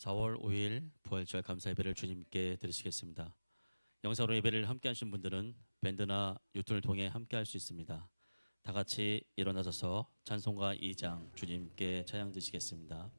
4월 5일 부활절 감사 예배를 주님께 드리시겠습니다. 영상으로 예배를 함께 하신 분들은 밴드나 유튜브를 통해 함께 할 수 있습니다. 다 같이 일어나셔서 찬송가 2장 주님께 찬양 드리시겠습니다.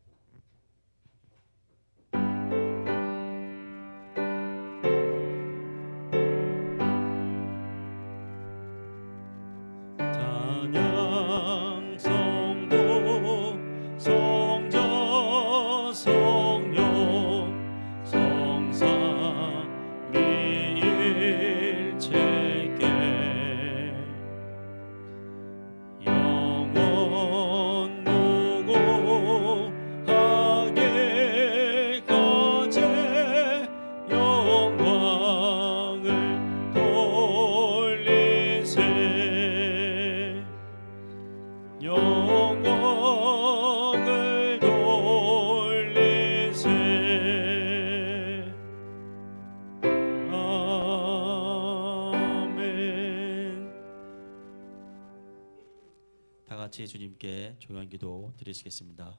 다 같이 주님께 종양 기도 드리시겠습니다.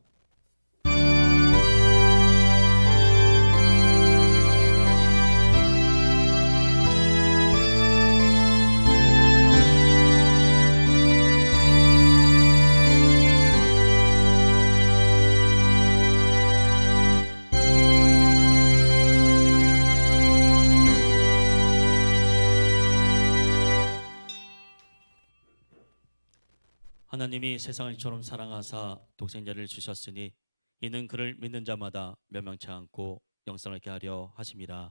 하나님이 세상을 이처럼 사랑하사 독생자를 주셨으니 이는 그를 믿는 자마다 멸망치 않고 영생을 얻게 하려 하심이라.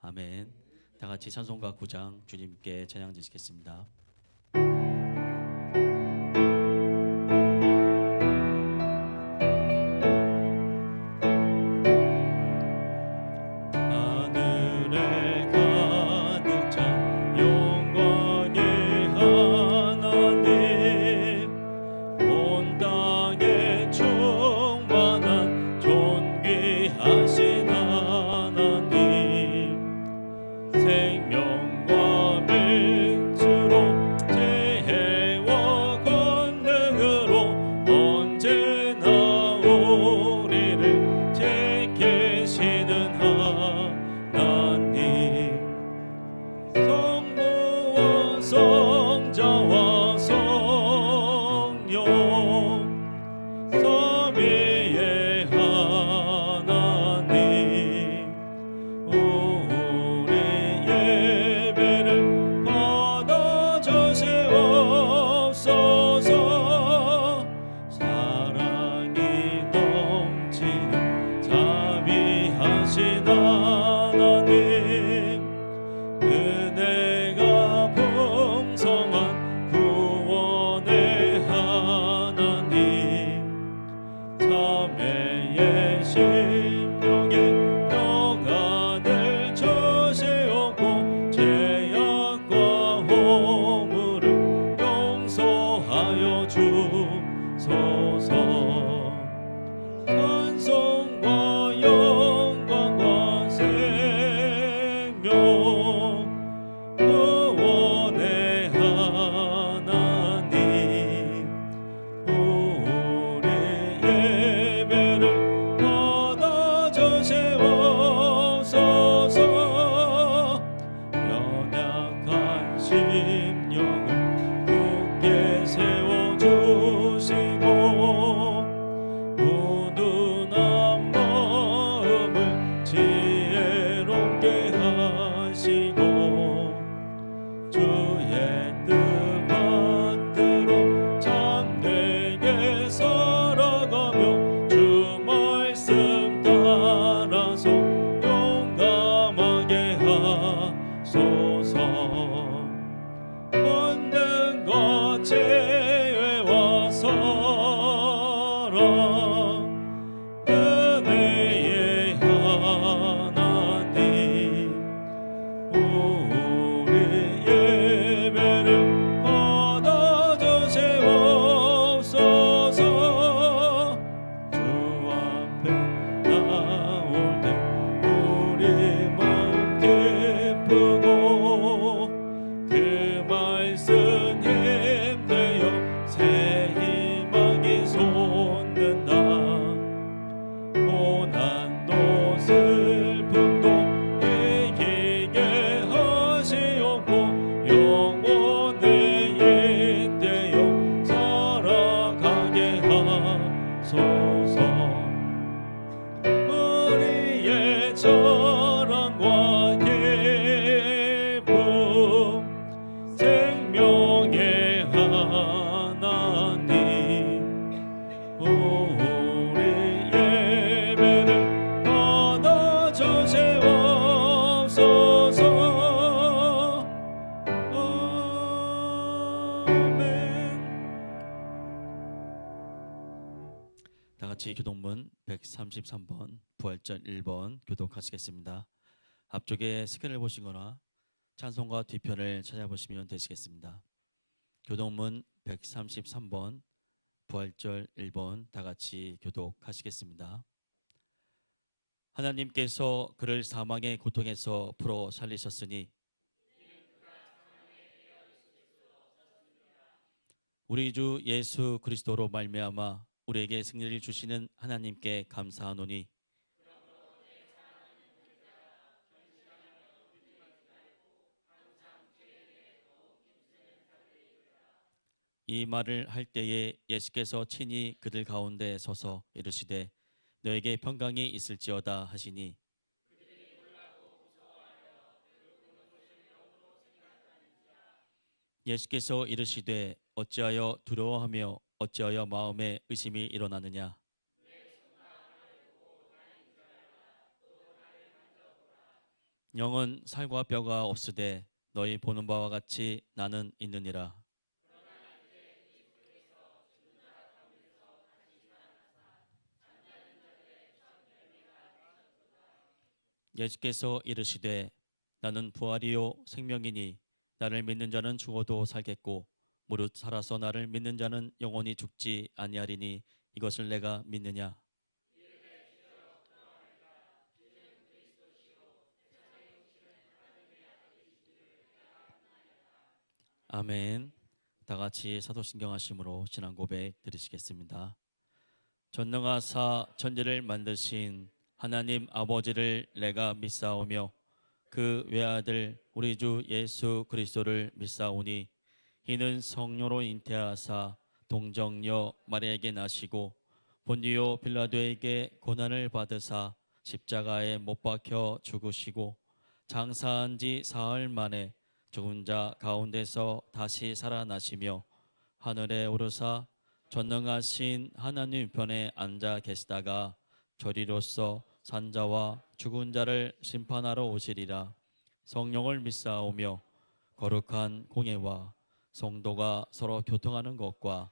아멘. 다 같이 찬송가 9장 주님께 찬양 드리겠습니다. 심령을 굳게 세워주시고 다 같이 교독문 133번 부활절 1번 교독하시겠습니다. 앞쪽에 스크린을 보시거나 찬송가 뒤편을 찾아보시면 되시겠습니다. 교독문 133번 부활절 1번 다 같이 교독하시겠습니다. 하나님께서 그를 사망의 고통에서 풀어 살리셨으니 우리 주 예수 그리스도로 말미암아 우리에게 승리를 주시는 하나님께 감사하노니 이 말을 할 때에 예수께서 친히 그들 가운데 서서 이르시되 너에게 평강이 있을지어다 하시니 예수께서 이르시되 어찌하여 두려워하며 어찌하여 마음에 의심이 일어나느냐 영은 살과 뼈가 없으되 너희 보는 바와 같이 나는 있느니라. 예수께서 이르시되 나는 부활이요 생명이니 나를 믿는 자는 죽어도 살겠고 무릇 살아서 나를 믿는 자는 영원히 죽지 아니하리니 이것을 내가 믿느냐. 아멘. 다 같이 사도신경 하심으로 신앙 고백 드리시겠습니다. 전능하사 천지를 만드신 하나님 아버지를 내가 믿사오며 그 외아들 우리 주 예수 그리스도를 믿사오니 이는 성령으로 잉태하사 동정녀 마리아에게 나시고 본디오 빌라도에게 고난을 받으사 십자가에 못 박혀 죽으시고 장사한 지 사흘 만에 죽은 자 가운데서 다시 살아나시며 하늘에 오르사 전능하신 하나님 편에 앉아 계시다가 저리로서 산자와 죽은 자를 심판하러 오시리라. 성령을 믿사오며 거룩한 공예와 성도가 서로 교통하는 것과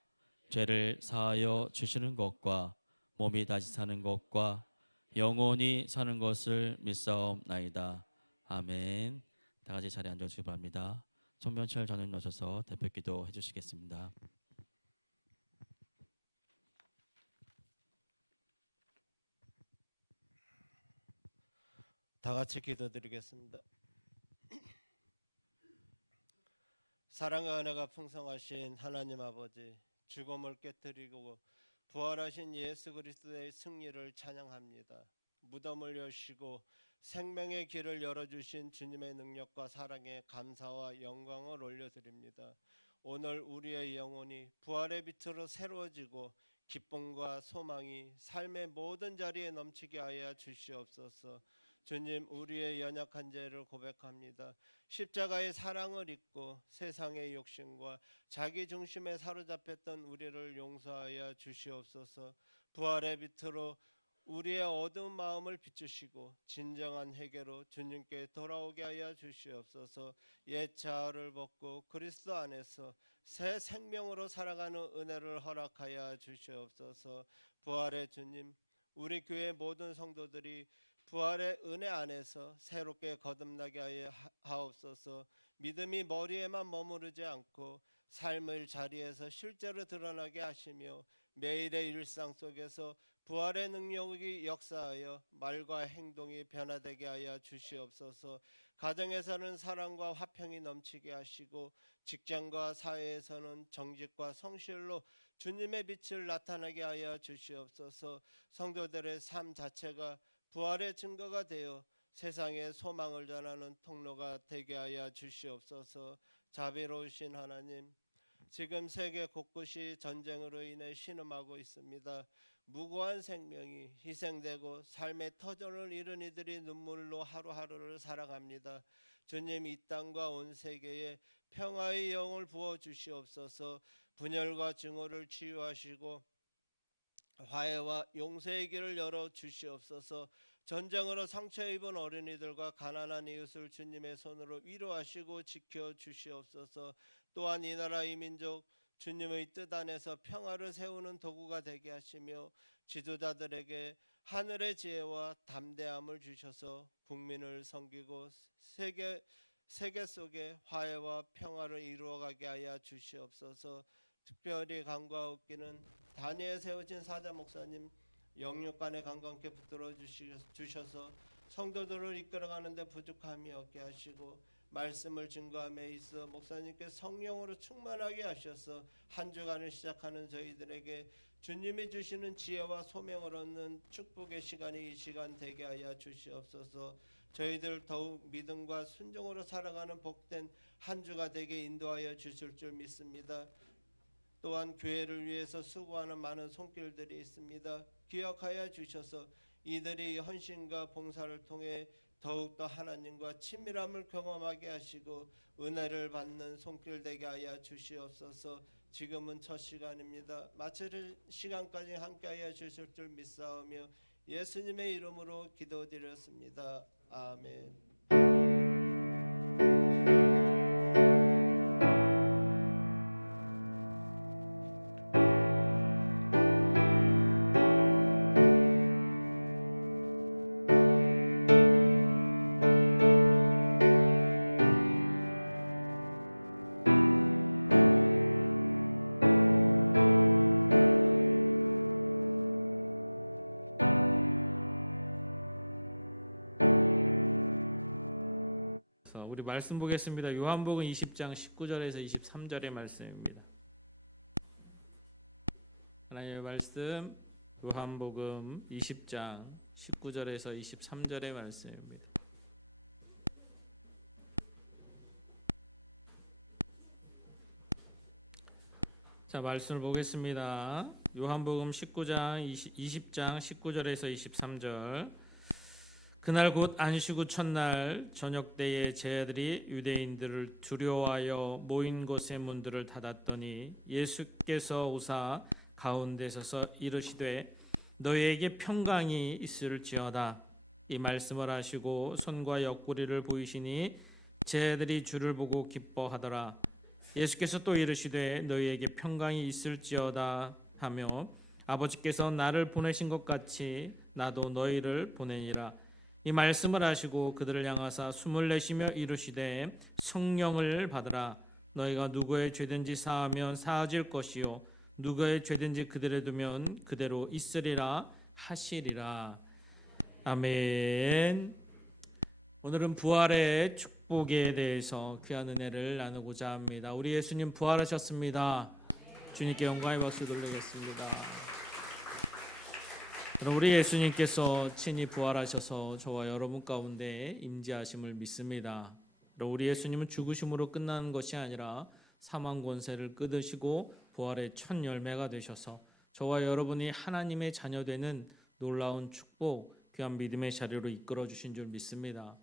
죄를 사하여 주시는 것과 몸이 다시 사는 것과 영원히 사는 것을 믿사옵나이다. 아멘. 다 같이 자리에 앉아주시기 바랍니다. 손변철 전님 나셔서 대표기도 해주시겠습니다. 다 같이 기도드리겠습니다. 사랑과 은혜가 풍성하신 하나님 아버지, 죽음을 깨뜨리고 부활하신 예수 그리스도의 승리를 찬양합니다. 무덤을 여시고 생명의 길을 열어주신 주님의 능력과 사랑에 감사와 영광을 올려드립니다. 오늘 우리의 영혼이 부활의 빛으로 새로워지고 기쁨과 소망이 삶의 모든 자리에 넘치게 하여 주시옵소서. 주님, 우리의 연약한 죄를 고백합니다. 십자가의 사랑을 잊고 세상의 욕심과 자기 중심에 사로잡혔던 우리를 용서하여 주시옵소서. 부활의 빛으로 우리의 어두운 마음을 비추시고 진정한 회개로 주님께 돌아오게 하여 주시옵소서. 옛 자아를 벗고 그리스도 안에서 새 생명으로 살아가는 은혜를 허락하여 주시옵소서. 부활의 주님, 우리 교회 모든 성도들이 부활의 은혜 안에서 새롭게 거듭나게 하여 하옵소서. 믿음이 머리에만 머무르지 않고 삶의 자리에서 실제로 드러나게 하시며 매일의 일상 속에서 부활의 능력이 역사하여 말과 행동이 변화되게 하여 주시옵소서. 가정에서는 사랑과 화평이 넘치게 하시고 직장과 사회에서는 정직과 성실로 주님의 빛을 나타나게 하여 주시옵소서. 성도들의 삶 자체가 부활의 증거가 되어 세상에 소망을 전하는 통로가 되게 하여 주시옵소서. 자비로우신 하나님, 지금 세계 곳곳이 전쟁으로 인해 신음하고 있습니다. 무고한 생명이 희생되고 삶의 터전을 잃은 이들이 눈물로 하루하루를 살아갑니다. 주님, 이 땅과 온 세계에 평화의 영을 부어 주시옵소서. 분열과 증오를 치유하시고 화해와 용서의 길을 열어 주시옵소서. 전쟁으로 상처 입은 어린이들과 가난한 이웃을 주님의 손으로 위로하시고 지켜 주시옵소서. 또한 이 나라 이 민족 주님의 뜻 안에서 평화를 세우는 도구가 되게 하시며 지도자들에게 하늘의 지혜와 담대함을 주셔서 국민을 섬기고 세계 속에 화해와 평화를 이루어가게 하여 주시옵소서. 특별히 간과하옵기는 단위에 세워진 사자 목사님 영육간에 강건케 붙들어 주셔서 성도들을 이끌어가는 데 부족함이 없게 하시고 말씀을 증거함에 있어 목사님께 성령으로 충만하게 하셔서 한 주간을 시작하는 저희들에게 주님이 주시는 지혜와 소명을 얻는 축복의 시간이 이 시간 되게 하여 주시옵소서. 저희들 더욱 믿음과 순종으로 살아가는 복된 한 주가 되게 인도하여 주실 줄 믿습니다. 또한 교회를 위해서 수고하는 많은 손길들이 있습니다. 기억하여 주셔서 이들이 헌신과 봉사를 통해 더욱더 하나님과 친밀함을 경험하게 하시고 은혜를 받는 손길 되게 하여 주시옵소서. 지금은 첫 시간입니다. 마칠 시간까지 함께하여 주실 줄 믿사오며 예수님의 이름으로 기도드렸습니다. 아멘. 우리 말씀 보겠습니다. 요한복음 20장 19절에서 23절의 말씀입니다. 하나님의 말씀 요한복음 20장 19절에서 23절의 말씀입니다. 자, 말씀을 보겠습니다. 요한복음 20장 19절에서 23절. 그날 곧 안식 후 첫날 저녁 때에 제자들이 유대인들을 두려워하여 모인 곳의 문들을 닫았더니 예수께서 오사 가운데 서서 이르시되 너희에게 평강이 있을지어다. 이 말씀을 하시고 손과 옆구리를 보이시니 제자들이 주를 보고 기뻐하더라. 예수께서 또 이르시되 너희에게 평강이 있을지어다 하며 아버지께서 나를 보내신 것 같이 나도 너희를 보내니라. 이 말씀을 하시고 그들을 향하사 숨을 내쉬며 이르시되 성령을 받으라. 너희가 누구의 죄든지 사하면 사하질 것이요 누구의 죄든지 그대로 두면 그대로 있으리라 하시리라. 아멘. 오늘은 부활의 축복에 대해서 귀한 은혜를 나누고자 합니다. 우리 예수님 부활하셨습니다. 주님께 영광의 박수 돌리겠습니다. 우리 예수님께서 친히 부활하셔서 저와 여러분 가운데 임재하심을 믿습니다. 우리 예수님은 죽으심으로 끝나는 것이 아니라 사망 권세를 끊으시고 부활의 첫 열매가 되셔서 저와 여러분이 하나님의 자녀되는 놀라운 축복, 귀한 믿음의 자리로 이끌어 주신 줄 믿습니다.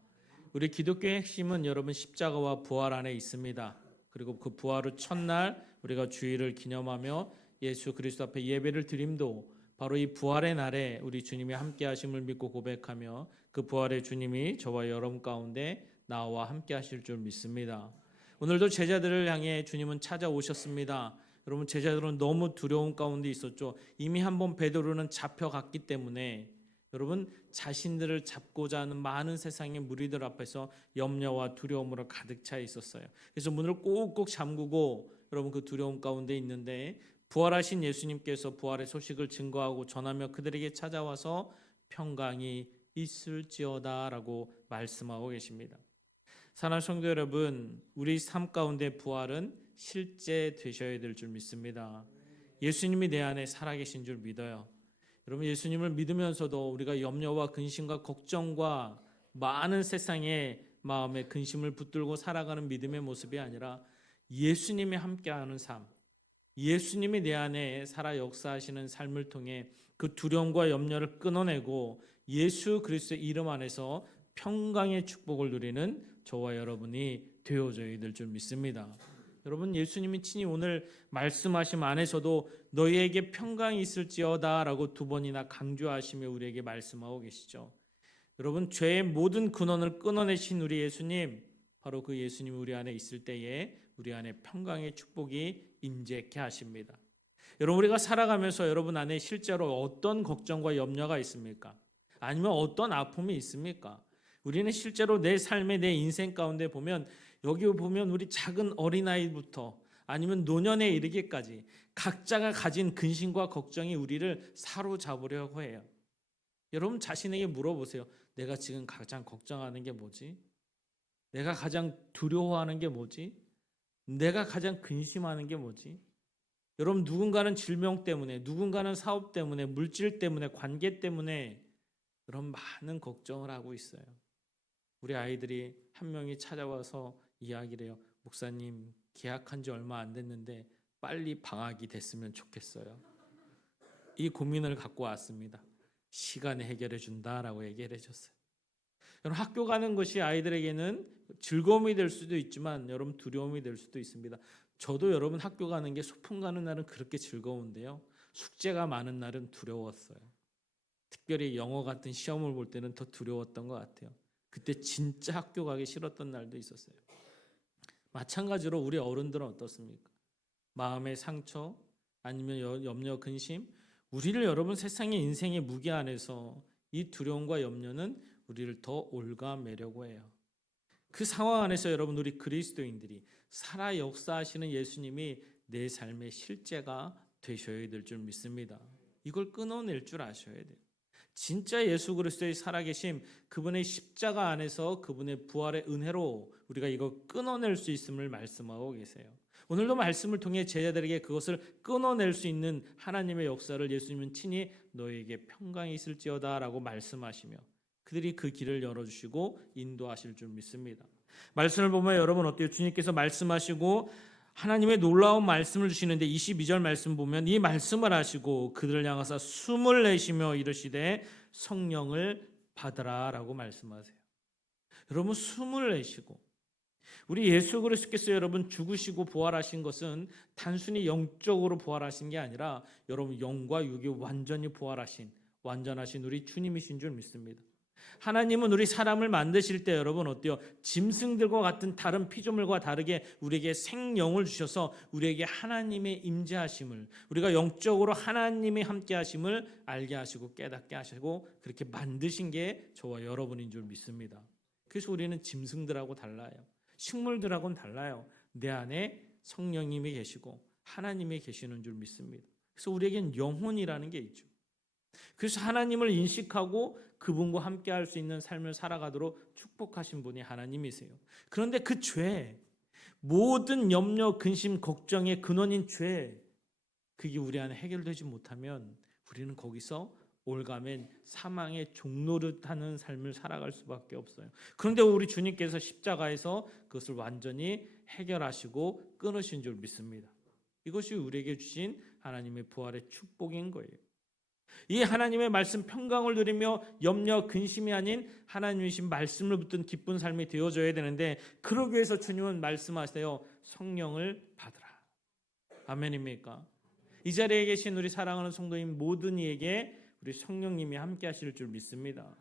우리 기독교의 핵심은 여러분 십자가와 부활 안에 있습니다. 그리고 그 부활 후 첫날 우리가 주일을 기념하며 예수 그리스도 앞에 예배를 드림도 바로 이 부활의 날에 우리 주님이 함께 하심을 믿고 고백하며 그 부활의 주님이 저와 여러분 가운데 나와 함께 하실 줄 믿습니다. 오늘도 제자들을 향해 주님은 찾아오셨습니다. 여러분 제자들은 너무 두려움 가운데 있었죠. 이미 한번 베드로는 잡혀갔기 때문에 여러분 자신들을 잡고자 하는 많은 세상의 무리들 앞에서 염려와 두려움으로 가득 차 있었어요. 그래서 문을 꼭꼭 잠그고 여러분 그 두려움 가운데 있는데 부활하신 예수님께서 부활의 소식을 증거하고 전하며 그들에게 찾아와서 평강이 있을지어다 라고 말씀하고 계십니다. 사랑하는 성도 여러분, 우리 삶 가운데 부활은 실제 되셔야 될 줄 믿습니다. 예수님이 내 안에 살아계신 줄 믿어요. 여러분 예수님을 믿으면서도 우리가 염려와 근심과 걱정과 많은 세상의 마음에 근심을 붙들고 살아가는 믿음의 모습이 아니라 예수님이 함께하는 삶, 예수님이 내 안에 살아 역사하시는 삶을 통해 그 두려움과 염려를 끊어내고 예수 그리스도의 이름 안에서 평강의 축복을 누리는 저와 여러분이 되어져야 될 줄 믿습니다. 여러분 예수님이 친히 오늘 말씀하심 안에서도 너희에게 평강이 있을지어다 라고 두 번이나 강조하시며 우리에게 말씀하고 계시죠. 여러분 죄의 모든 근원을 끊어내신 우리 예수님, 바로 그 예수님이 우리 안에 있을 때에 우리 안에 평강의 축복이 임재케 하십니다. 여러분, 우리가 살아가면서 여러분 안에 실제로 어떤 걱정과 염려가 있습니까? 아니면 어떤 아픔이 있습니까? 우리는 실제로 내 삶의 내 인생 가운데 보면, 여기 보면 우리 작은 어린아이부터 아니면 노년에 이르기까지 각자가 가진 근심과 걱정이 우리를 사로잡으려고 해요. 여러분 자신에게 물어보세요. 내가 지금 가장 걱정하는 게 뭐지? 내가 가장 두려워하는 게 뭐지? 내가 가장 근심하는 게 뭐지? 여러분, 누군가는 질병 때문에, 누군가는 사업 때문에, 물질 때문에, 관계 때문에 그런 많은 걱정을 하고 있어요. 우리 아이들이 한 명이 찾아와서 이야기를 해요. 목사님, 계약한 지 얼마 안 됐는데 빨리 방학이 됐으면 좋겠어요. 이 고민을 갖고 왔습니다. 시간에 해결해 준다라고 얘기를 해줬어요. 여러분, 학교 가는 것이 아이들에게는 즐거움이 될 수도 있지만 여러분 두려움이 될 수도 있습니다. 저도 여러분 학교 가는 게 소풍 가는 날은 그렇게 즐거운데요, 숙제가 많은 날은 두려웠어요. 특별히 영어 같은 시험을 볼 때는 더 두려웠던 것 같아요. 그때 진짜 학교 가기 싫었던 날도 있었어요. 마찬가지로 우리 어른들은 어떻습니까? 마음의 상처 아니면 염려, 근심, 우리를 여러분 세상의 인생의 무게 안에서 이 두려움과 염려는 우리를 더 올가매려고 해요. 그 상황 안에서 여러분 우리 그리스도인들이 살아 역사하시는 예수님이 내 삶의 실제가 되셔야 될 줄 믿습니다. 이걸 끊어낼 줄 아셔야 돼요. 진짜 예수 그리스도의 살아계심, 그분의 십자가 안에서 그분의 부활의 은혜로 우리가 이거 끊어낼 수 있음을 말씀하고 계세요. 오늘도 말씀을 통해 제자들에게 그것을 끊어낼 수 있는 하나님의 역사를 예수님은 친히 너에게 평강이 있을지어다 라고 말씀하시며 그들이 그 길을 열어주시고 인도하실 줄 믿습니다. 말씀을 보면 여러분 어때요? 주님께서 말씀하시고 하나님의 놀라운 말씀을 주시는데 22절 말씀 보면 이 말씀을 하시고 그들을 향하사 숨을 내쉬며 이르시되 성령을 받으라 라고 말씀하세요. 여러분, 숨을 내쉬고, 우리 예수 그리스도께서 여러분 죽으시고 부활하신 것은 단순히 영적으로 부활하신 게 아니라 여러분 영과 육이 완전히 부활하신 완전하신 우리 주님이신 줄 믿습니다. 하나님은 우리 사람을 만드실 때 여러분 어때요? 짐승들과 같은 다른 피조물과 다르게 우리에게 생명을 주셔서 우리에게 하나님의 임재하심을, 우리가 영적으로 하나님의 함께하심을 알게 하시고 깨닫게 하시고 그렇게 만드신 게 저와 여러분인 줄 믿습니다. 그래서 우리는 짐승들하고 달라요. 식물들하고는 달라요. 내 안에 성령님이 계시고 하나님이 계시는 줄 믿습니다. 그래서 우리에겐 영혼이라는 게 있죠. 그래서 하나님을 인식하고 그분과 함께 할 수 있는 삶을 살아가도록 축복하신 분이 하나님이세요. 그런데 그 죄, 모든 염려, 근심, 걱정의 근원인 죄, 그게 우리 안에 해결되지 못하면 우리는 거기서 올가맨 사망의 종노릇하는 삶을 살아갈 수밖에 없어요. 그런데 우리 주님께서 십자가에서 그것을 완전히 해결하시고 끊으신 줄 믿습니다. 이것이 우리에게 주신 하나님의 부활의 축복인 거예요. 이 하나님의 말씀 평강을 누리며 염려 근심이 아닌 하나님이신 말씀을 붙든 기쁜 삶이 되어져야 되는데, 그러기 위해서 주님은 말씀하세요. 성령을 받으라. 아멘입니까? 이 자리에 계신 우리 사랑하는 성도님 모든 이에게 우리 성령님이 함께 하실 줄 믿습니다.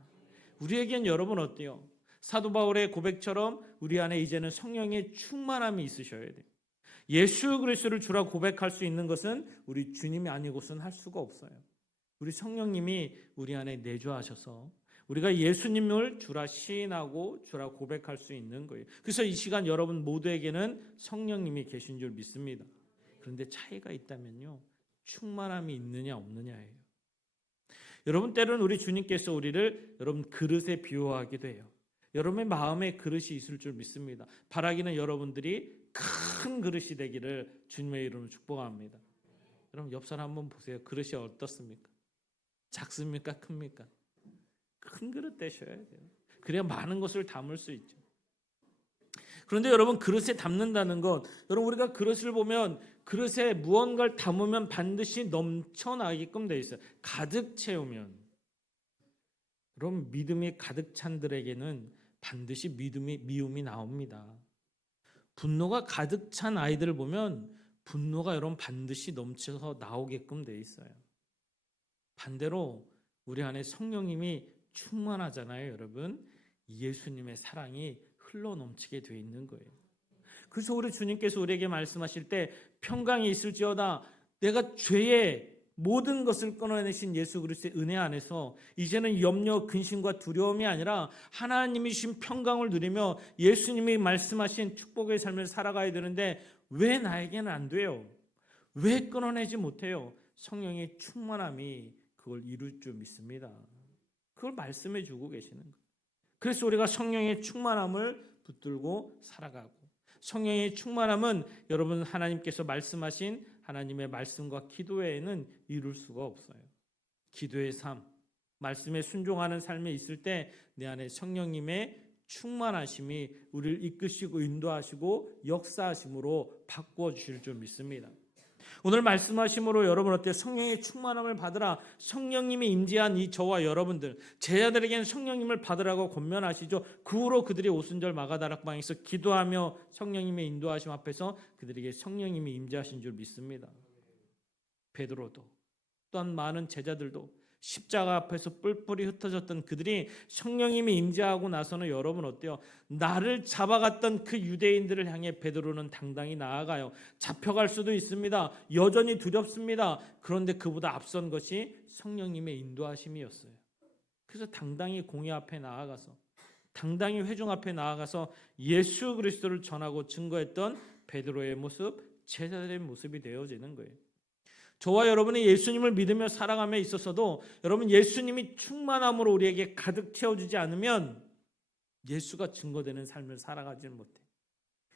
우리에겐 여러분 어때요? 사도 바울의 고백처럼 우리 안에 이제는 성령의 충만함이 있으셔야 돼요. 예수 그리스도를 주라 고백할 수 있는 것은 우리 주님이 아니고서는 할 수가 없어요. 우리 성령님이 우리 안에 내주하셔서 우리가 예수님을 주라 시인하고 주라 고백할 수 있는 거예요. 그래서 이 시간 여러분 모두에게는 성령님이 계신 줄 믿습니다. 그런데 차이가 있다면요, 충만함이 있느냐 없느냐예요. 여러분, 때로는 우리 주님께서 우리를 여러분 그릇에 비유하기도 해요. 여러분의 마음에 그릇이 있을 줄 믿습니다. 바라기는 여러분들이 큰 그릇이 되기를 주님의 이름으로 축복합니다. 여러분 옆 사람 한번 보세요. 그릇이 어떻습니까? 작습니까? 큽니까? 큰 그릇 되셔야 돼요. 그래야 많은 것을 담을 수 있죠. 그런데 여러분, 그릇에 담는다는 것, 여러분 우리가 그릇을 보면 그릇에 무언가를 담으면 반드시 넘쳐나게끔 되어 있어요. 가득 채우면. 여러분, 믿음이 가득 찬들에게는 반드시 미움이 나옵니다. 분노가 가득 찬 아이들을 보면 분노가 여러분 반드시 넘쳐서 나오게끔 되어 있어요. 반대로 우리 안에 성령님이 충만하잖아요, 여러분. 예수님의 사랑이 흘러 넘치게 되어 있는 거예요. 그래서 우리 주님께서 우리에게 말씀하실 때 평강이 있을지어다, 내가 죄의 모든 것을 끊어내신 예수 그리스도의 은혜 안에서 이제는 염려, 근심과 두려움이 아니라 하나님이 주신 평강을 누리며 예수님이 말씀하신 축복의 삶을 살아가야 되는데 왜 나에게는 안 돼요? 왜 끊어내지 못해요? 성령의 충만함이 그걸 이룰 줄 믿습니다. 그걸 말씀해 주고 계시는 거예요. 그래서 우리가 성령의 충만함을 붙들고 살아가고, 성령의 충만함은 여러분 하나님께서 말씀하신 하나님의 말씀과 기도 외에는 이룰 수가 없어요. 기도의 삶, 말씀에 순종하는 삶에 있을 때 내 안에 성령님의 충만하심이 우리를 이끄시고 인도하시고 역사하심으로 바꾸어 주실 줄 믿습니다. 오늘 말씀하심으로 여러분 어때요? 성령의 충만함을 받으라. 성령님이 임재한 이 저와 여러분들, 제자들에게는 성령님을 받으라고 권면하시죠. 그 후로 그들이 오순절 마가다락방에서 기도하며 성령님의 인도하심 앞에서 그들에게 성령님이 임재하신 줄 믿습니다. 베드로도 또한 많은 제자들도 십자가 앞에서 뿔뿔이 흩어졌던 그들이 성령님이 임재하고 나서는 여러분 어때요? 나를 잡아갔던 그 유대인들을 향해 베드로는 당당히 나아가요. 잡혀갈 수도 있습니다. 여전히 두렵습니다. 그런데 그보다 앞선 것이 성령님의 인도하심이었어요. 그래서 당당히 공회 앞에 나아가서, 당당히 회중 앞에 나아가서 예수 그리스도를 전하고 증거했던 베드로의 모습, 제자들의 모습이 되어지는 거예요. 저와 여러분이 예수님을 믿으며 살아감에 있어서도 여러분 예수님이 충만함으로 우리에게 가득 채워주지 않으면 예수가 증거되는 삶을 살아가지 못해.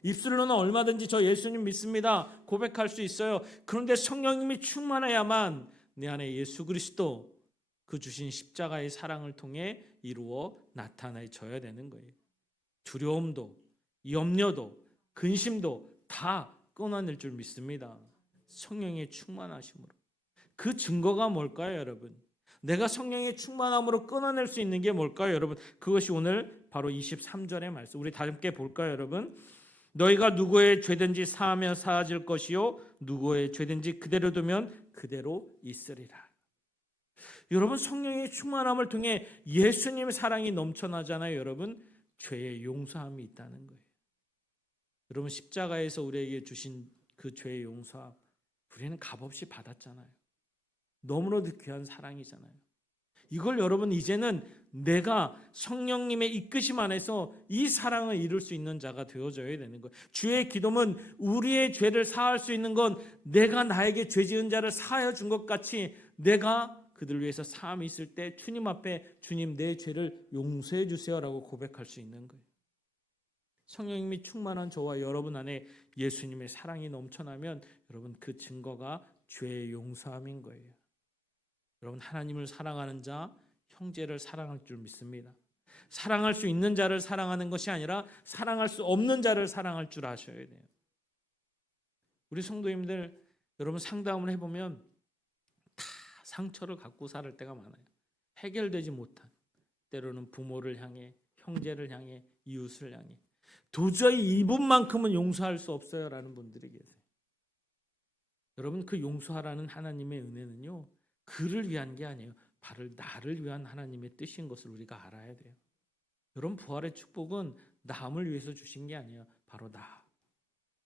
입술로는 얼마든지 저 예수님 믿습니다 고백할 수 있어요. 그런데 성령님이 충만해야만 내 안에 예수 그리스도 그 주신 십자가의 사랑을 통해 이루어 나타나져야 되는 거예요. 두려움도 염려도 근심도 다 끊어낼 줄 믿습니다. 성령의 충만하심으로. 그 증거가 뭘까요, 여러분? 내가 성령의 충만함으로 끊어낼 수 있는 게 뭘까요, 여러분? 그것이 오늘 바로 23절의 말씀. 우리 다 함께 볼까요, 여러분? 너희가 누구의 죄든지 사하면 사하질 것이요 누구의 죄든지 그대로 두면 그대로 있으리라. 여러분, 성령의 충만함을 통해 예수님의 사랑이 넘쳐나잖아요, 여러분. 죄의 용서함이 있다는 거예요. 여러분, 십자가에서 우리에게 주신 그 죄의 용서함 우리는 값없이 받았잖아요. 너무나도 귀한 사랑이잖아요. 이걸 여러분 이제는 내가 성령님의 이끄심 안에서 이 사랑을 이룰 수 있는 자가 되어져야 되는 거예요. 주의 기도는 우리의 죄를 사할 수 있는 건 내가 나에게 죄 지은 자를 사하여 준 것 같이 내가 그들 위해서 사함이 있을 때 주님 앞에 주님 내 죄를 용서해 주세요라고 고백할 수 있는 거예요. 성령님이 충만한 저와 여러분 안에 예수님의 사랑이 넘쳐나면 여러분 그 증거가 죄의 용서함인 거예요. 여러분 하나님을 사랑하는 자, 형제를 사랑할 줄 믿습니다. 사랑할 수 있는 자를 사랑하는 것이 아니라 사랑할 수 없는 자를 사랑할 줄 아셔야 돼요. 우리 성도님들 여러분 상담을 해보면 다 상처를 갖고 살 때가 많아요. 해결되지 못한, 때로는 부모를 향해, 형제를 향해, 이웃을 향해 도저히 이분만큼은 용서할 수 없어요 라는 분들이 계세요. 여러분 그 용서하라는 하나님의 은혜는요 그를 위한 게 아니에요. 바로 나를 위한 하나님의 뜻인 것을 우리가 알아야 돼요. 여러분 부활의 축복은 남을 위해서 주신 게 아니에요. 바로 나.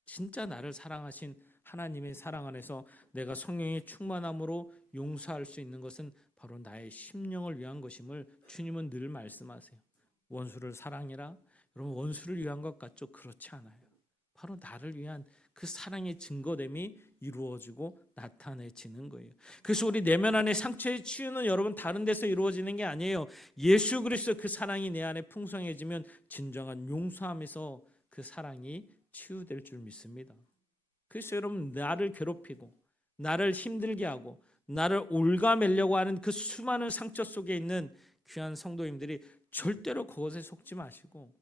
진짜 나를 사랑하신 하나님의 사랑 안에서 내가 성령의 충만함으로 용서할 수 있는 것은 바로 나의 심령을 위한 것임을 주님은 늘 말씀하세요. 원수를 사랑해라. 여러분 원수를 위한 것 같죠? 그렇지 않아요. 바로 나를 위한 그 사랑의 증거됨이 이루어지고 나타내지는 거예요. 그래서 우리 내면 안에 상처의 치유는 여러분 다른 데서 이루어지는 게 아니에요. 예수 그리스도 그 사랑이 내 안에 풍성해지면 진정한 용서함에서 그 사랑이 치유될 줄 믿습니다. 그래서 여러분 나를 괴롭히고 나를 힘들게 하고 나를 올가매려고 하는 그 수많은 상처 속에 있는 귀한 성도님들이 절대로 그것에 속지 마시고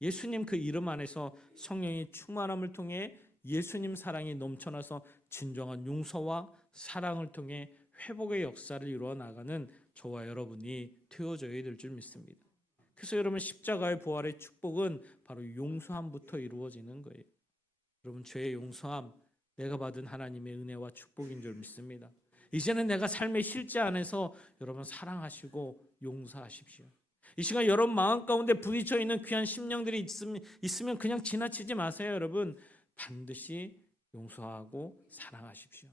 예수님 그 이름 안에서 성령의 충만함을 통해 예수님 사랑이 넘쳐나서 진정한 용서와 사랑을 통해 회복의 역사를 이루어 나가는 저와 여러분이 되어져야 될 줄 믿습니다. 그래서 여러분 십자가의 부활의 축복은 바로 용서함부터 이루어지는 거예요. 여러분 죄의 용서함 내가 받은 하나님의 은혜와 축복인 줄 믿습니다. 이제는 내가 삶의 실제 안에서 여러분 사랑하시고 용서하십시오. 이 시간 여러분 마음 가운데 부딪혀 있는 귀한 심령들이 있으면 그냥 지나치지 마세요. 여러분 반드시 용서하고 사랑하십시오.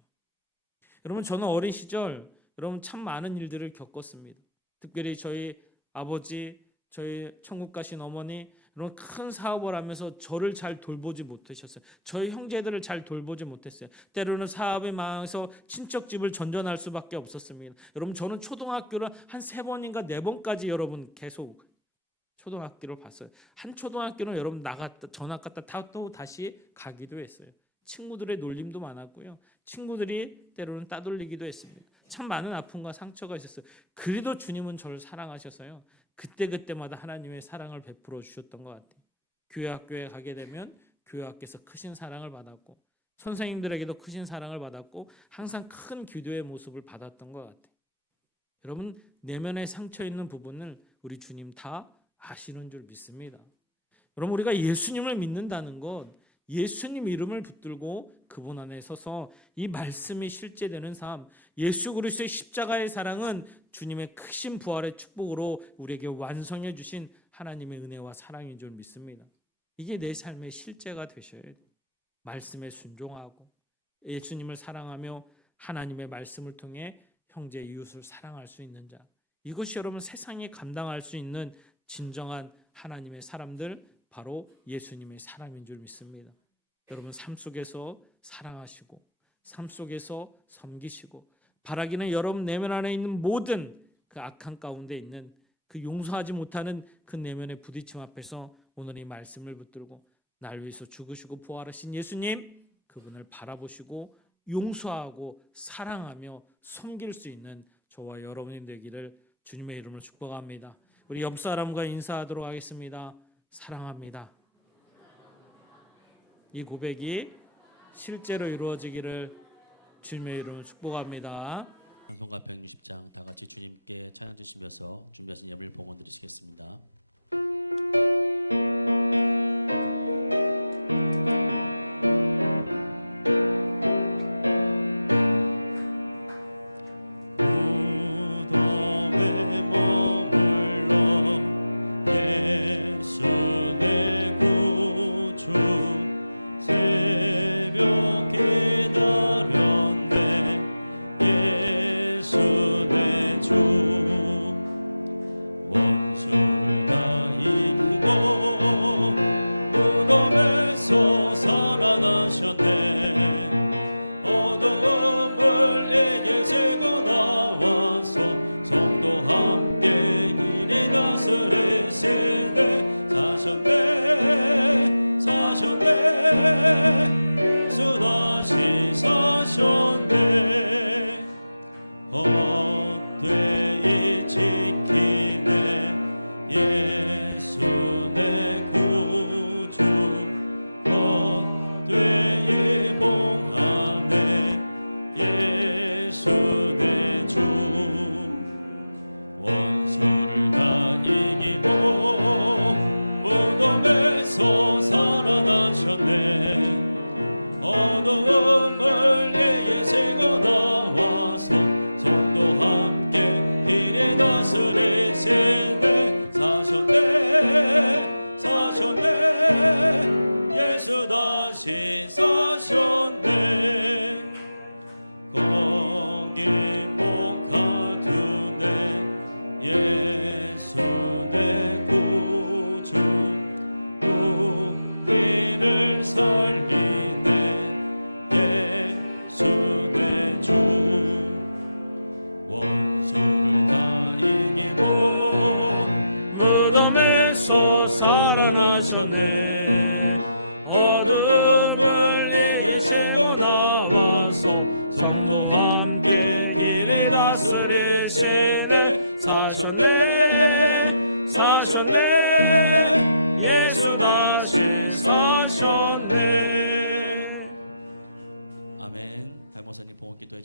여러분 저는 어린 시절 여러분 참 많은 일들을 겪었습니다. 특별히 저희 아버지, 저희 천국 가신 어머니 이런 큰 사업을 하면서 저를 잘 돌보지 못하셨어요. 저희 형제들을 잘 돌보지 못했어요. 때로는 사업에 망해서 친척집을 전전할 수밖에 없었습니다. 여러분 저는 초등학교를 한 3번인가 4번까지 여러분 계속 초등학교를 봤어요. 한 초등학교는 여러분 나갔다 전학 갔다 또 다시 가기도 했어요. 친구들의 놀림도 많았고요. 친구들이 때로는 따돌리기도 했습니다. 참 많은 아픔과 상처가 있었어요. 그래도 주님은 저를 사랑하셔서요. 그때마다 하나님의 사랑을 베풀어 주셨던 것 같아요. 교회 학교에 가게 되면 교회 학교에서 크신 사랑을 받았고 선생님들에게도 크신 사랑을 받았고 항상 큰 기도의 모습을 받았던 것 같아요. 여러분 내면에 상처 있는 부분을 우리 주님 다 아시는 줄 믿습니다. 여러분 우리가 예수님을 믿는다는 것, 예수님 이름을 붙들고 그분 안에 서서 이 말씀이 실제되는 삶, 예수 그리스도의 십자가의 사랑은 주님의 크신 부활의 축복으로 우리에게 완성해 주신 하나님의 은혜와 사랑인 줄 믿습니다. 이게 내 삶의 실제가 되셔야 돼요. 말씀에 순종하고 예수님을 사랑하며 하나님의 말씀을 통해 형제 이웃을 사랑할 수 있는 자, 이것이 여러분 세상이 감당할 수 있는 진정한 하나님의 사람들, 바로 예수님의 사람인 줄 믿습니다. 여러분 삶 속에서 사랑하시고 삶 속에서 섬기시고 바라기는 여러분 내면 안에 있는 모든 그 악한 가운데 있는 그 용서하지 못하는 그 내면의 부딪힘 앞에서 오늘 이 말씀을 붙들고 날 위해서 죽으시고 부활하신 예수님, 그분을 바라보시고 용서하고 사랑하며 섬길 수 있는 저와 여러분이 되기를 주님의 이름으로 축복합니다. 우리 옆 사람과 인사하도록 하겠습니다. 사랑합니다. 이 고백이 실제로 이루어지기를 주님의 이름으로 축복합니다. 찬송가 160장 다 같이 주님께 찬양 주시면서 준비하신 예물 봉헌 드리시겠습니다.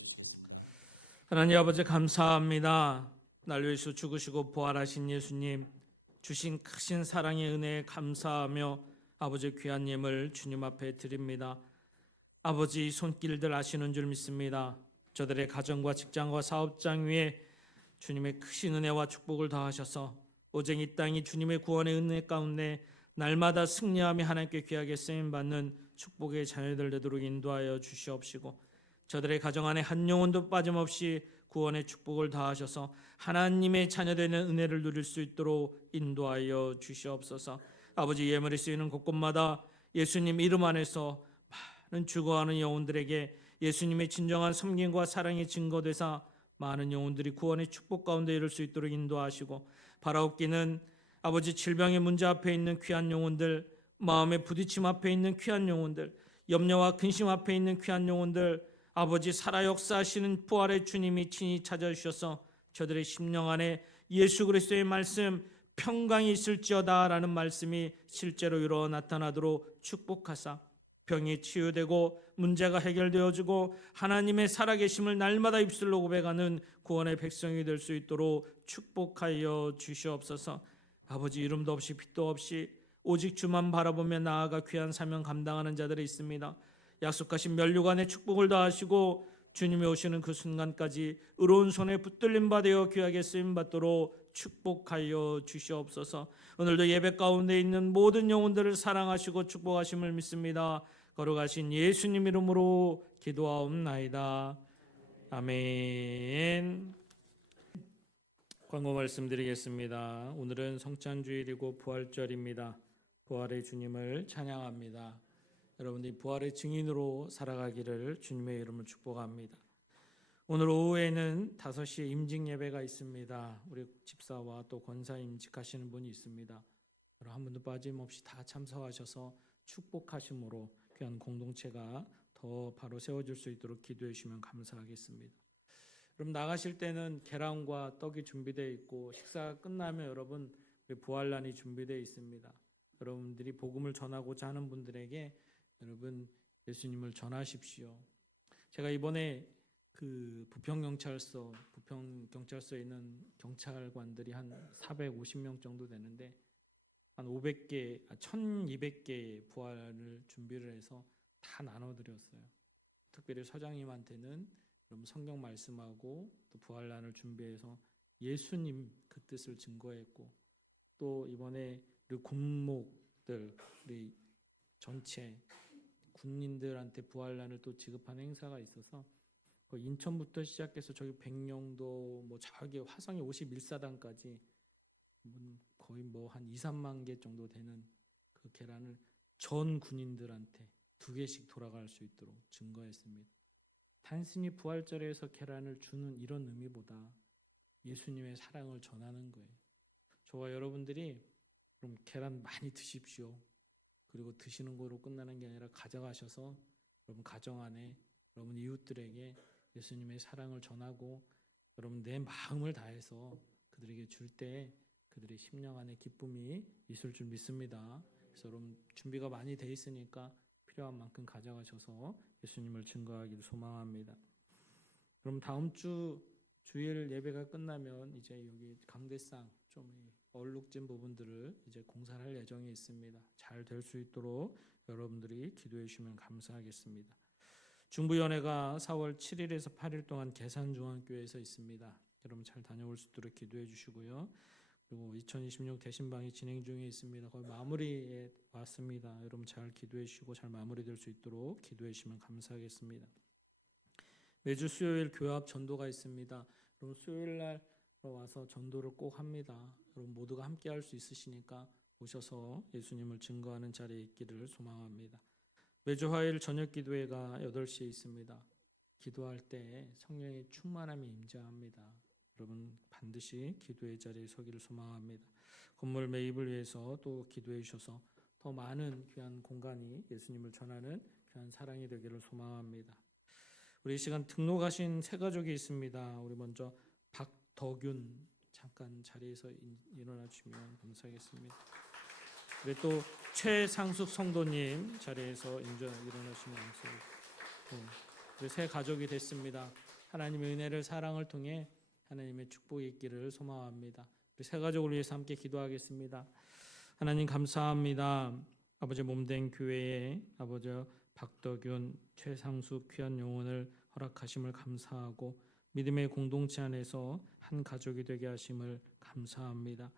주시겠습니다. 하나님 아버지 감사합니다. 날 위해서 죽으시고 부활하신 예수님 주신 크신 사랑의 은혜에 감사하며 아버지 귀한 예물 주님 앞에 드립니다. 아버지 손길들 아시는 줄 믿습니다. 저들의 가정과 직장과 사업장 위에 주님의 크신 은혜와 축복을 더하셔서 오직 이 땅이 주님의 구원의 은혜 가운데 날마다 승리하며 하나님께 귀하게 쓰임받는 축복의 자녀들 되도록 인도하여 주시옵시고 저들의 가정 안에 한 영혼도 빠짐없이 구원의 축복을 다하셔서 하나님의 자녀되는 은혜를 누릴 수 있도록 인도하여 주시옵소서. 아버지, 예물이 쓰이는 곳곳마다 예수님 이름 안에서 많은 죽어가는 영혼들에게 예수님의 진정한 섬김과 사랑이 증거되사 많은 영혼들이 구원의 축복 가운데 이룰 수 있도록 인도하시고 바라옵기는 아버지, 질병의 문제 앞에 있는 귀한 영혼들, 마음의 부딪힘 앞에 있는 귀한 영혼들, 염려와 근심 앞에 있는 귀한 영혼들, 아버지 살아 역사하시는 부활의 주님이 친히 찾아주셔서 저들의 심령 안에 예수 그리스도의 말씀 평강이 있을지어다 라는 말씀이 실제로 이루어 나타나도록 축복하사 병이 치유되고 문제가 해결되어지고 하나님의 살아계심을 날마다 입술로 고백하는 구원의 백성이 될 수 있도록 축복하여 주시옵소서. 아버지, 이름도 없이 빛도 없이 오직 주만 바라보며 나아가 귀한 사명 감당하는 자들이 있습니다. 약속하신 면류관의 축복을 다하시고 주님이 오시는 그 순간까지 의로운 손에 붙들림 받아 귀하게 쓰임 받도록 축복하여 주시옵소서. 오늘도 예배 가운데 있는 모든 영혼들을 사랑하시고 축복하심을 믿습니다. 거룩하신 예수님 이름으로 기도하옵나이다. 아멘. 광고 말씀드리겠습니다. 오늘은 성찬주일이고 부활절입니다. 부활의 주님을 찬양합니다. 여러분들이 부활의 증인으로 살아가기를 주님의 이름을 축복합니다. 오늘 오후에는 5시에 임직 예배가 있습니다. 우리 집사와 또 권사 임직하시는 분이 있습니다. 여러분 한 분도 빠짐없이 다 참석하셔서 축복하심으로 귀한 공동체가 더 바로 세워질 수 있도록 기도해 주시면 감사하겠습니다. 그럼 나가실 때는 계란과 떡이 준비되어 있고 식사가 끝나면 여러분 부활란이 준비되어 있습니다. 여러분들이 복음을 전하고자 하는 분들에게 여러분 예수님을 전하십시오. 제가 이번에 그 부평경찰서에 있는 경찰관들이 한 450명 정도 되는데 한 1200개의 부활을 준비를 해서 다 나눠드렸어요. 특별히 서장님한테는 그럼 성경 말씀하고 또 부활란을 준비해서 예수님 그 뜻을 증거했고, 또 이번에 우리 군목들 우리 전체 군인들한테 부활란을 또 지급하는 행사가 있어서 인천부터 시작해서 저기 백령도 뭐 저기 화성의 51사단까지 거의 뭐 한 2, 3만 개 정도 되는 그 계란을 전 군인들한테 2개씩 돌아갈 수 있도록 증거했습니다. 단순히 부활절에서 계란을 주는 이런 의미보다 예수님의 사랑을 전하는 거예요. 저와 여러분들이 그럼 계란 많이 드십시오. 그리고 드시는 거로 끝나는 게 아니라 가져가셔서 여러분 가정 안에 여러분 이웃들에게 예수님의 사랑을 전하고 여러분 내 마음을 다해서 그들에게 줄 때 그들의 심령 안에 기쁨이 있을 줄 믿습니다. 그래서 여러분 준비가 많이 돼 있으니까 필요한 만큼 가져가셔서 예수님을 증거하기를 소망합니다. 그럼 다음 주 주일 예배가 끝나면 이제 여기 강대상 좀 얼룩진 부분들을 이제 공사를 할 예정이 있습니다. 잘 될 수 있도록 여러분들이 기도해 주시면 감사하겠습니다. 중부연회가 4월 7일에서 8일 동안 계산중앙교회에서 있습니다. 여러분 잘 다녀올 수 있도록 기도해 주시고요. 그리고 2026 대신방이 진행 중에 있습니다. 거의 마무리에 왔습니다. 여러분 잘 기도해 주시고 잘 마무리될 수 있도록 기도해 주시면 감사하겠습니다. 매주 수요일 교회 앞 전도가 있습니다. 여러분 수요일 날 와서 전도를 꼭 합니다. 여러분 모두가 함께 할 수 있으시니까 오셔서 예수님을 증거하는 자리에 있기를 소망합니다. 매주 화요일 저녁 기도회가 8시에 있습니다. 기도할 때 성령의 충만함이 임재합니다. 여러분 반드시 기도의 자리에 서기를 소망합니다. 건물 매입을 위해서 또 기도해 주셔서 더 많은 귀한 공간이 예수님을 전하는 귀한 사랑이 되기를 소망합니다. 우리 이 시간 등록하신 세 가족이 있습니다. 우리 먼저 박덕윤 잠깐 자리에서 일어나 주시면 감사하겠습니다. 우리 또 최상숙 성도님 자리에서 일어나시면 감사합니다. 우리 세 가족이 됐습니다. 하나님의 은혜를 사랑을 통해 하나님의 축복이 있기를 소망합니다. 우리 세 가족을 위해서 함께 기도하겠습니다. 하나님 감사합니다. 아버지 몸된 교회에 아버지 박덕윤, 최상숙 귀한 영혼을 허락하심을 감사하고 믿음의 공동체 안에서 한 가족이 되게 하심을 감사합니다.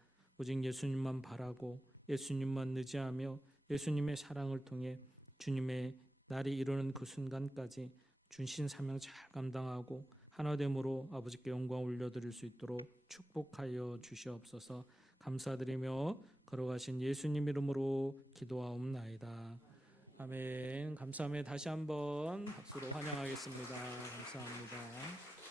오직 예수님만 바라고 예수님만 의지하며 예수님의 사랑을 통해 주님의 날이 이루는 그 순간까지 주신 사명 잘 감당하고 하나됨으로 아버지께 영광 올려드릴 수 있도록 축복하여 주시옵소서. 감사드리며 걸어가신 예수님 이름으로 기도하옵나이다. 아멘. 감사합니다. 다시 한번 박수로 환영하겠습니다. 감사합니다.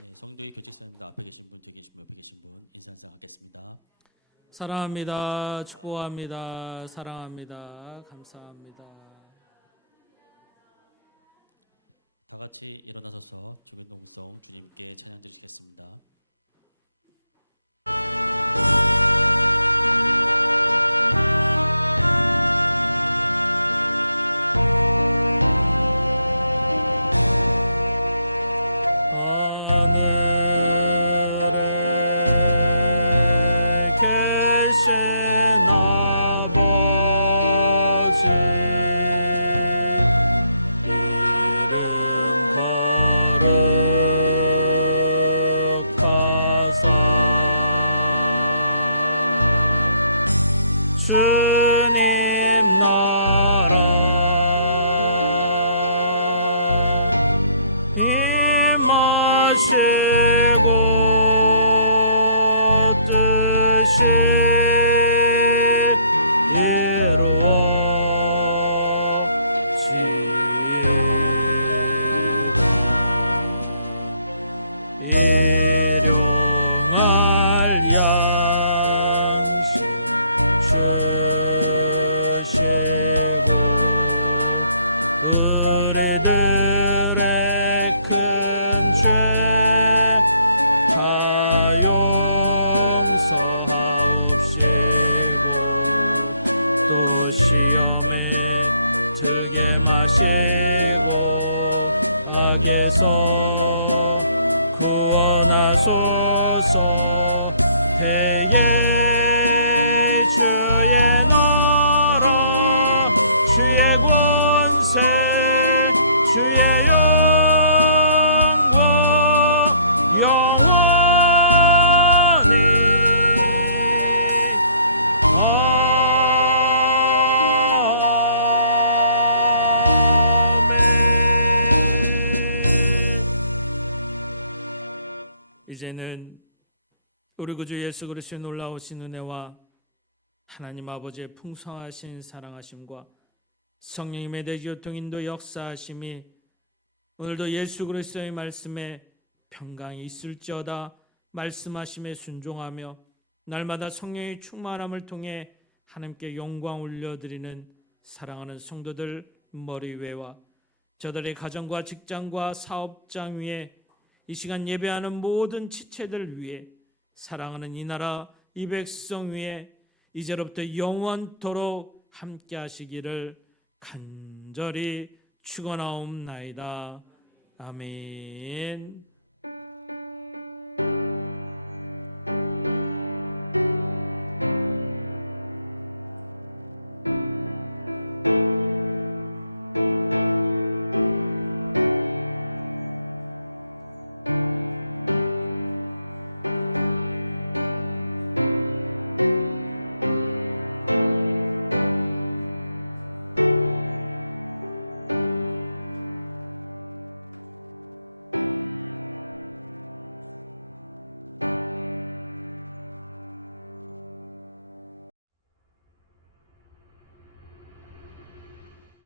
네, 성도의 교직사입니다. 앞에 계신 분, 뒤에 계신 분, 옆에 계신 분 인사 하겠습니다. 사랑합니다. 축복합니다. 사랑합니다. 감사합니다. 다 같이 일어나서서 주긴 농성 주님께 찬양 드리시겠습니다. 이제는 우리 구주 예수 그리스도의 놀라우신 은혜와 하나님 아버지의 풍성하신 사랑하심과 성령님의 대교통 인도 역사하심이 오늘도 예수 그리스도의 말씀에 평강이 있을지어다 말씀하심에 순종하며 날마다 성령의 충만함을 통해 하나님께 영광 올려드리는 사랑하는 성도들 머리 위와 저들의 가정과 직장과 사업장 위에 이 시간 예배하는 모든 지체들 위에 사랑하는 이 나라 이 백성 위에 이제로부터 영원토록 함께 하시기를 간절히 축원하옵나이다. 아멘.